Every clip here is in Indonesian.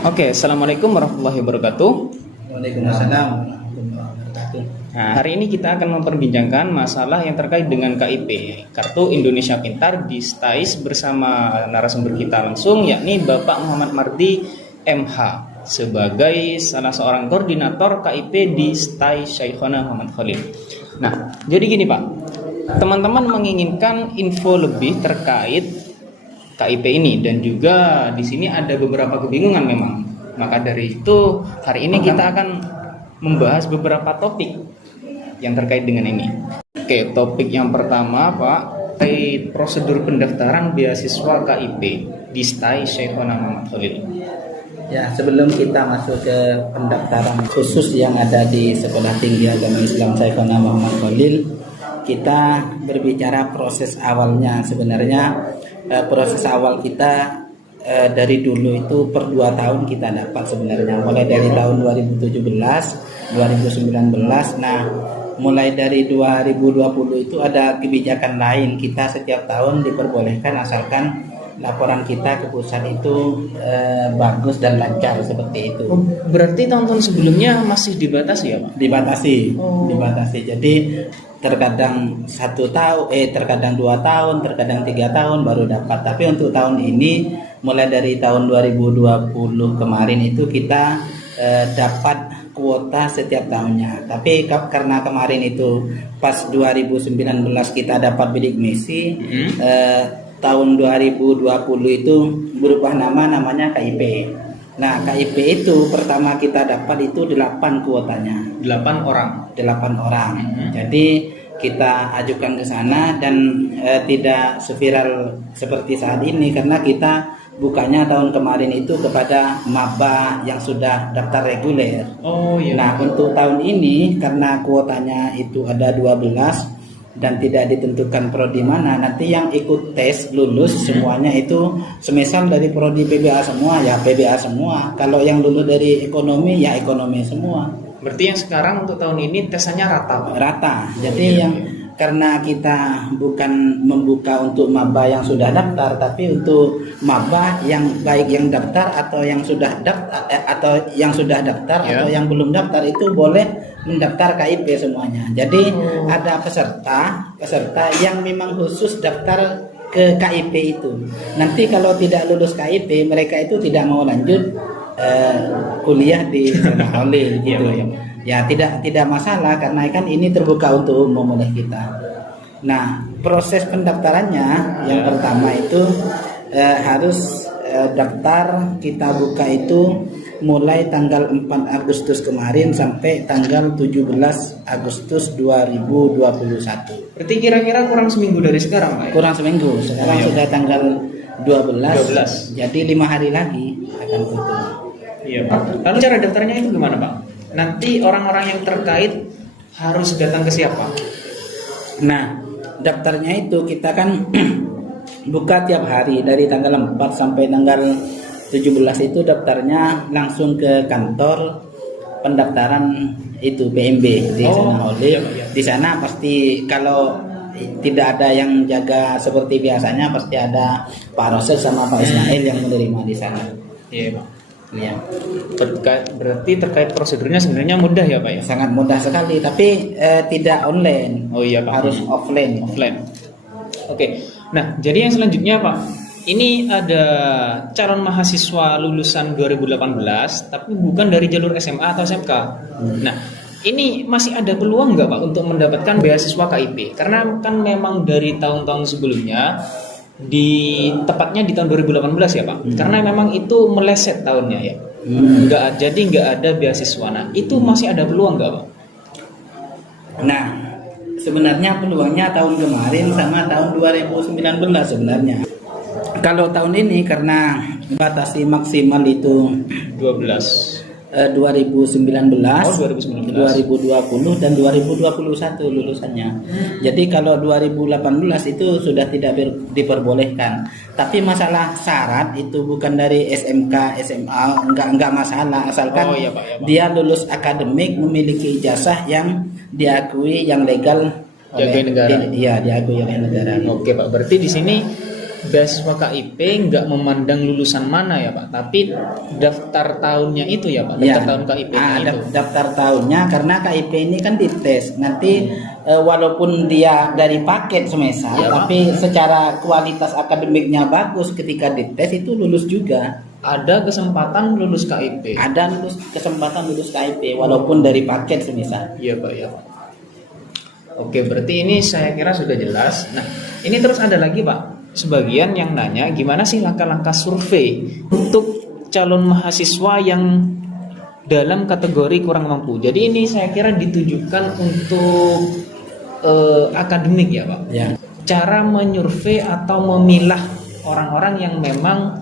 Oke, assalamualaikum warahmatullahi wabarakatuh. Waalaikumsalam warahmatullahi wabarakatuh. Nah, hari ini kita akan memperbincangkan masalah yang terkait dengan KIP, Kartu Indonesia Pintar di STAIS bersama narasumber kita langsung, yakni Bapak Muhammad Mardi MH sebagai salah seorang koordinator KIP di STAIS Syekhona Muhammad Khalil. Nah, jadi gini Pak, teman-teman menginginkan info lebih terkait KIP ini dan juga di sini ada beberapa kebingungan memang. Maka dari itu hari ini kita akan membahas beberapa topik yang terkait dengan ini. Oke, topik yang pertama Pak, terkait prosedur pendaftaran beasiswa KIP di STAIS Syekhona Muhammad Khalil. Ya, sebelum kita masuk ke pendaftaran khusus yang ada di Sekolah Tinggi Agama Islam Syekhona Muhammad Khalil, kita berbicara proses awalnya. Sebenarnya proses awal kita dari dulu itu per 2 tahun kita dapat sebenarnya, mulai dari tahun 2017, 2019. Nah, mulai dari 2020 itu ada kebijakan lain, kita setiap tahun diperbolehkan asalkan laporan kita ke pusat itu bagus dan lancar seperti itu. Berarti tahun-tahun sebelumnya masih dibatasi ya Pak? Dibatasi. Jadi terkadang 1 tahun, terkadang 2 tahun, terkadang 3 tahun baru dapat. Tapi untuk tahun ini, mulai dari tahun 2020 kemarin itu kita dapat kuota setiap tahunnya. Tapi karena kemarin itu pas 2019 kita dapat bidik misi, tahun 2020 itu berubah namanya KIP. Nah, KIP itu pertama kita dapat itu 8 kuotanya. 8 orang. Jadi kita ajukan ke sana dan tidak seviral seperti saat ini karena kita bukanya tahun kemarin itu kepada maba yang sudah daftar reguler. Oh iya. Nah, untuk tahun ini karena kuotanya itu ada 12 dan tidak ditentukan prodi mana, nanti yang ikut tes lulus semuanya itu semisal dari prodi PBA semua ya PBA semua. Kalau yang lulus dari ekonomi ya ekonomi semua. Berarti yang sekarang untuk tahun ini tesannya rata Pak? Rata. Jadi karena kita bukan membuka untuk maba yang sudah daftar, tapi untuk maba yang baik yang daftar atau yang sudah daftar atau yang belum daftar itu boleh mendaftar KIP semuanya. Jadi ada peserta yang memang khusus daftar ke KIP itu. Nanti kalau tidak lulus KIP, mereka itu tidak mau lanjut kuliah di Sekolah Khalil gitu. Ya tidak masalah karena kan ini terbuka untuk umum oleh kita. Nah, proses pendaftarannya yang pertama itu harus daftar kita buka itu mulai tanggal 4 Agustus kemarin sampai tanggal 17 Agustus 2021. Berarti kira-kira kurang seminggu dari sekarang Pak ya? Kurang seminggu. Sekarang sudah tanggal 12. Jadi 5 hari lagi akan tutup. Iya Pak. Lalu cara daftarnya itu gimana Pak? Nanti orang-orang yang terkait harus datang ke siapa? Nah, daftarnya itu kita kan buka tiap hari dari tanggal 4 sampai tanggal 17 itu daftarnya langsung ke kantor pendaftaran itu PMB di sana Khalil. Di sana pasti kalau tidak ada yang jaga seperti biasanya, pasti ada Pak Rosel sama Pak Ismail yang menerima di sana. Iya Pak. Ya. Berarti terkait prosedurnya sebenarnya mudah ya Pak ya? Sangat mudah sekali, tapi tidak online. Oh iya Pak. Harus offline. Oke. Nah, jadi yang selanjutnya Pak, ini ada calon mahasiswa lulusan 2018 tapi bukan dari jalur SMA atau SMK. Nah, ini masih ada peluang nggak Pak untuk mendapatkan beasiswa KIP? Karena kan memang dari tahun-tahun sebelumnya tepatnya di tahun 2018 ya Pak. Karena memang itu meleset tahunnya ya. Nggak ada beasiswa. Nah, itu masih ada peluang nggak Pak? Nah, sebenarnya peluangnya tahun kemarin sama tahun 2019 sebenarnya. Kalau tahun ini karena batasi maksimal itu 2019, 2020 dan 2021 lulusannya. Jadi kalau 2018 itu sudah tidak diperbolehkan. Tapi masalah syarat itu bukan dari SMK, SMA, enggak masalah asalkan dia lulus akademik, memiliki ijazah yang diakui yang legal oleh negara. Iya, diakui oleh negara. Oke Pak, berarti di sini beasiswa KIP nggak memandang lulusan mana ya Pak, tapi daftar tahunnya itu ya Pak, daftar tahun KIP itu. Daftar tahunnya, karena KIP ini kan dites nanti walaupun dia dari paket semester, Ya, Pak. tapi secara kualitas akademiknya bagus, ketika dites itu lulus juga. Ada kesempatan lulus KIP. Ada kesempatan lulus KIP walaupun dari paket semisal. Iya Pak, ya Pak. Oke, berarti ini saya kira sudah jelas. Nah, ini terus ada lagi Pak, sebagian yang nanya gimana sih langkah-langkah survei untuk calon mahasiswa yang dalam kategori kurang mampu. Jadi ini saya kira ditujukan untuk akademik ya Pak. Ya. Cara menyurvei atau memilah orang-orang yang memang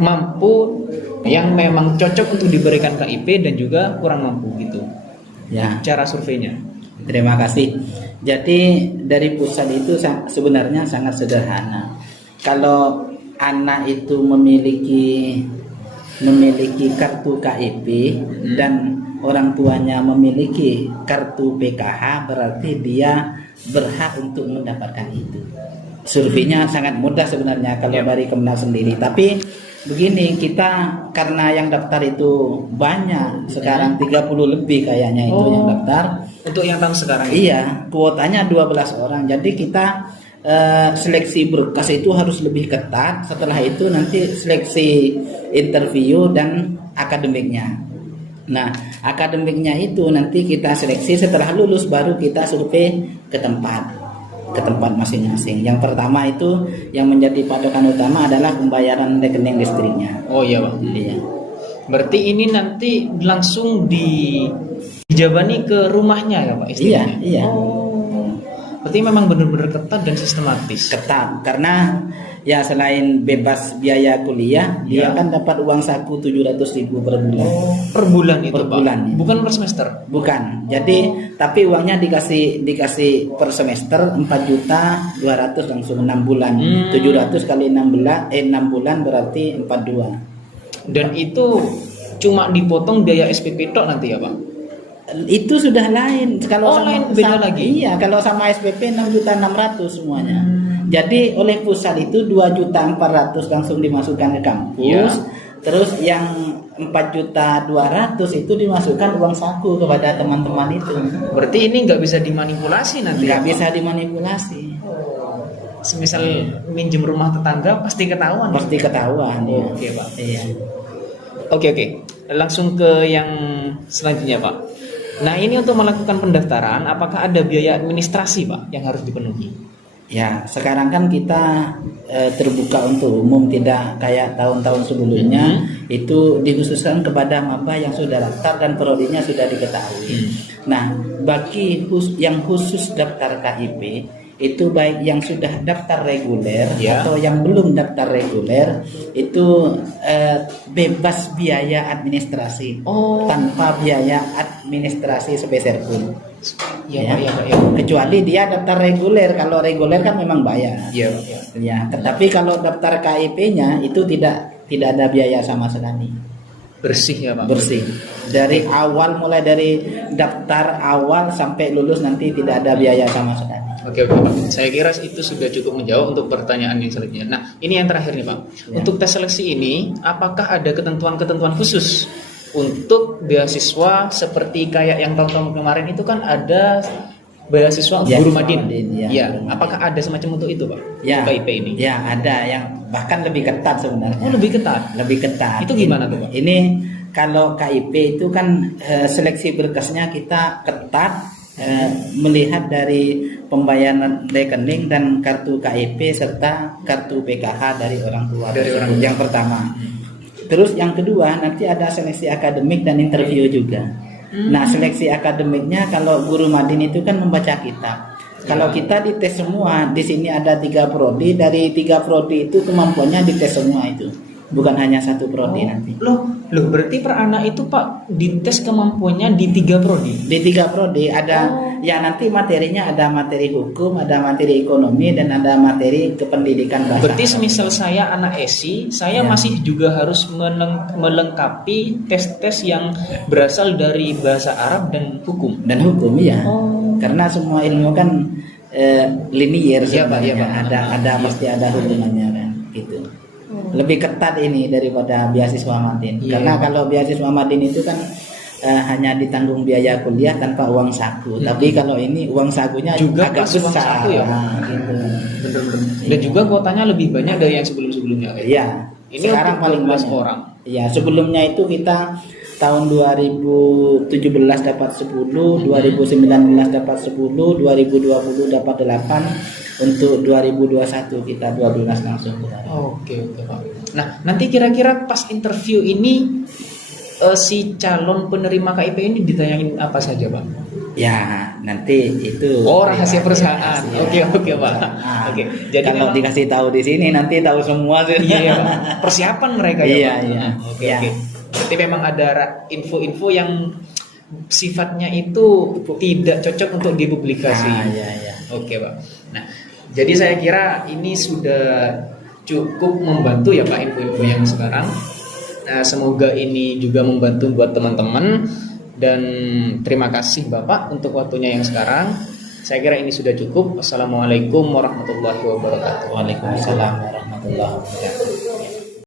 mampu, yang memang cocok untuk diberikan KIP dan juga kurang mampu gitu. Ya. Cara surveinya. Terima kasih. Jadi dari pusat itu sebenarnya sangat sederhana. Kalau anak itu memiliki kartu KIP dan orang tuanya memiliki kartu PKH, berarti dia berhak untuk mendapatkan itu. Surveinya sangat mudah sebenarnya kalau dari Kemenak sendiri. Tapi begini, kita karena yang daftar itu banyak, sekarang 30 lebih kayaknya itu yang daftar. Untuk yang tahun sekarang ini? Iya, kuotanya 12 orang. Jadi kita seleksi berkas itu harus lebih ketat. Setelah itu nanti seleksi interview dan akademiknya. Nah, akademiknya itu nanti kita seleksi, setelah lulus baru kita survei ke tempat masing-masing. Yang pertama itu yang menjadi patokan utama adalah pembayaran rekening listriknya. Oh iya Pak. Iya. Berarti ini nanti langsung dijabani ke rumahnya ya Pak istilahnya? Iya. Oh. Berarti memang benar-benar ketat dan sistematis. Ketat, karena ya selain bebas biaya kuliah, dia kan dapat uang saku 700.000 per bulan. Per bulan itu Per Pak? bulan. Bukan per semester? Bukan. Jadi tapi uangnya dikasih per semester 4.200.000 langsung 6 bulan. 700 kali 6 bulan berarti 42. Dan itu cuma dipotong biaya SPP tok nanti ya Pak? Itu sudah lain. Kalau lain, beda lagi. Iya, kalau sama SPP 6.600.000 semuanya. Jadi oleh pusat itu 2.400.000 langsung dimasukkan ke kampus. Iya. Terus yang 4.200.000 itu dimasukkan uang saku kepada teman-teman itu. Berarti ini nggak bisa dimanipulasi nanti? Nggak ya, Pak? bisa dimanipulasi. Semisal minjem rumah tetangga pasti ketahuan. Pasti ketahuan. Ya. Oke Pak. Iya. Oke. Langsung ke yang selanjutnya Pak. Nah ini untuk melakukan pendaftaran, apakah ada biaya administrasi Pak yang harus dipenuhi? Ya, sekarang kan kita terbuka untuk umum, tidak kayak tahun-tahun sebelumnya. Itu dikhususkan kepada maba yang sudah daftar dan prodinya sudah diketahui. Nah, bagi yang khusus daftar KIP itu baik yang sudah daftar reguler atau yang belum daftar reguler itu bebas biaya administrasi, tanpa biaya administrasi sepeser pun. Ya. Kecuali dia daftar reguler. Kalau reguler kan memang bayar. Ya. Tetapi kalau daftar KIP-nya itu tidak ada biaya sama sekali. Bersih ya Pak? Bersih. Dari awal, mulai dari daftar awal sampai lulus nanti tidak ada biaya sama sekali. Oke Pak. Saya kira itu sudah cukup menjawab untuk pertanyaan yang selanjutnya. Nah, ini yang terakhir nih Pak. Untuk tes seleksi ini, apakah ada ketentuan-ketentuan khusus untuk beasiswa seperti kayak yang tahun-tahun kemarin itu kan ada beasiswa guru madin? Ya. Apakah ada semacam untuk itu Pak? Ya. KIP ini? Ya, ada yang bahkan lebih ketat sebenarnya. Oh, lebih ketat? Lebih ketat. Itu gimana tuh Pak? Ini kalau KIP itu kan seleksi berkasnya kita ketat. Melihat dari pembayaran rekening dan kartu KIP serta kartu PKH dari orang tua. Yang pertama. Terus yang kedua nanti ada seleksi akademik dan interview juga. Nah, seleksi akademiknya kalau guru madin itu kan membaca kitab. Kalau kita dites semua, di sini ada 3 prodi, dari 3 prodi itu kemampuannya dites semua itu. Bukan hanya 1 prodi nanti. Loh, berarti per anak itu Pak dites kemampuannya di 3 prodi? Di 3 prodi ada ya nanti materinya ada materi hukum, ada materi ekonomi dan ada materi kependidikan bahasa. Berarti semisal saya anak ESI, saya masih juga harus melengkapi tes-tes yang berasal dari bahasa Arab dan hukum. Dan hukum ya. Karena semua ilmu kan linier Iya, Pak, iya, sebenarnya. Pak. Ada pasti ada hubungannya kan gitu. Lebih ketat ini daripada beasiswa Madin. Iya. Karena kalau beasiswa Madin itu kan hanya ditanggung biaya kuliah tanpa uang saku. Tapi kalau ini uang sakunya Juga agak plus uang besar. saku ya, Pak? Nah, gitu. Bener-bener. Dan juga kuotanya lebih banyak dari yang sebelum-sebelumnya. Iya. Ini Sekarang untuk paling 12 banyak. orang. Iya, sebelumnya itu kita tahun 2017 dapat 10, 2019 dapat 10, 2020 dapat 8, untuk 2021 kita 12 langsung. Oke, Pak. Nah, nanti kira-kira pas interview ini si calon penerima KIP ini ditanyangin apa saja, Pak? Ya, nanti itu Rahasia perusahaan. rahasia Oke, Pak. perusahaan. Oke. Jadi kalau memang- dikasih tahu di sini nanti tahu semua sih. Iya, Pak. Persiapan mereka ya, Iya, Pak? iya. Oke, Iya. oke. Berarti memang ada info-info yang sifatnya itu tidak cocok untuk dipublikasi. Iya, iya. Oke, Pak. Nah, jadi saya kira ini sudah cukup membantu ya, Pak, info-info yang sekarang. Nah, semoga ini juga membantu buat teman-teman, dan terima kasih Bapak untuk waktunya yang sekarang. Saya kira ini sudah cukup. Assalamualaikum warahmatullahi wabarakatuh. Waalaikumsalam warahmatullahi wabarakatuh.